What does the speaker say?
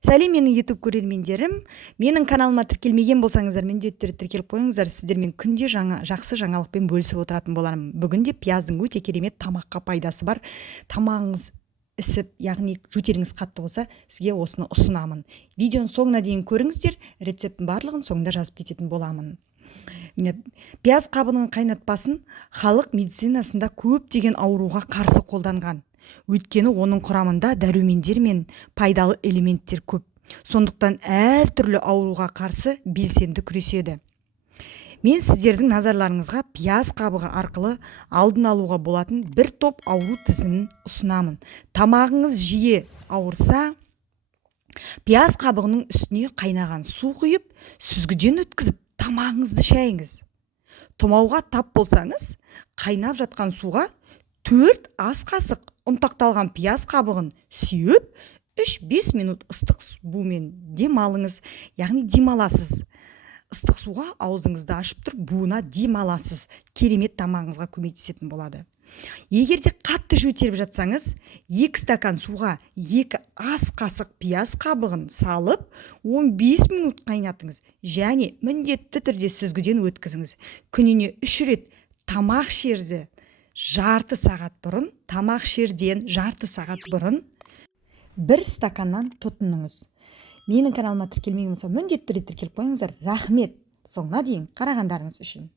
Сәлем менің YouTube көрермендерім. Менің каналыма тіркелмеген болсаңыздар, міндетті түрде тіркеліп қойыңыздар. Сіздермен күнде жақсы жаңалықпен бөлісіп отыратын болармын. Бүгінде пияздың өте керемет тамаққа пайдасы бар. Тамағыңыз ісіп, яғни жөтеріңіз қатты болса, сізге осыны ұсынамын. Видеоның соңына дейін көріңіздер, рецептің барлығын соңында жазып кететін боламын. Пияз қабының қайнатпасын халық медицинасында көптеген ауруға қарсы қолданған. Өйткені оның құрамында дәрумендер мен пайдалы элементтер көп. Сондықтан әртүрлі ауруға қарсы белсенді күреседі. Мен сіздердің назарларыңызға пияз қабығы арқылы алдын алуға болатын бір топ ауру тізімін ұсынамын. Тамағыңыз жиі ауырса, пияз қабығының үстіне қайнаған су құйып, сүзгіден өткізіп, тамағыңызды шайыңыз. Тұмауға тап болсаңыз, қайнап жатқан суға 4 ас қасық ұнтақталған пияз қабығын сүйіп, 3-5 минут ыстық бумен демалыңыз, яғни демаласыз. Ыстық суға аузыңызды ашып тұрып, буына демаласыз. Керемет тамағыңызға көмектесетін болады. Егер де қатты жөтеліп жатсаңыз, 2 стакан суға 2 ас қасық пияз қабығын салып, 15 минут қайнатыңыз. Және міндетті түрде сүзгіден өткізіңіз. Күніне 3 рет тамақ ішерден жарты сағат бұрын 1 стаканнан тұтыныңыз. Менің каналыма тіркелмеген болса, міндетті түрде тіркеліп қойыңыздар. Рахмет, соңына дейін қарағандарыңыз үшін.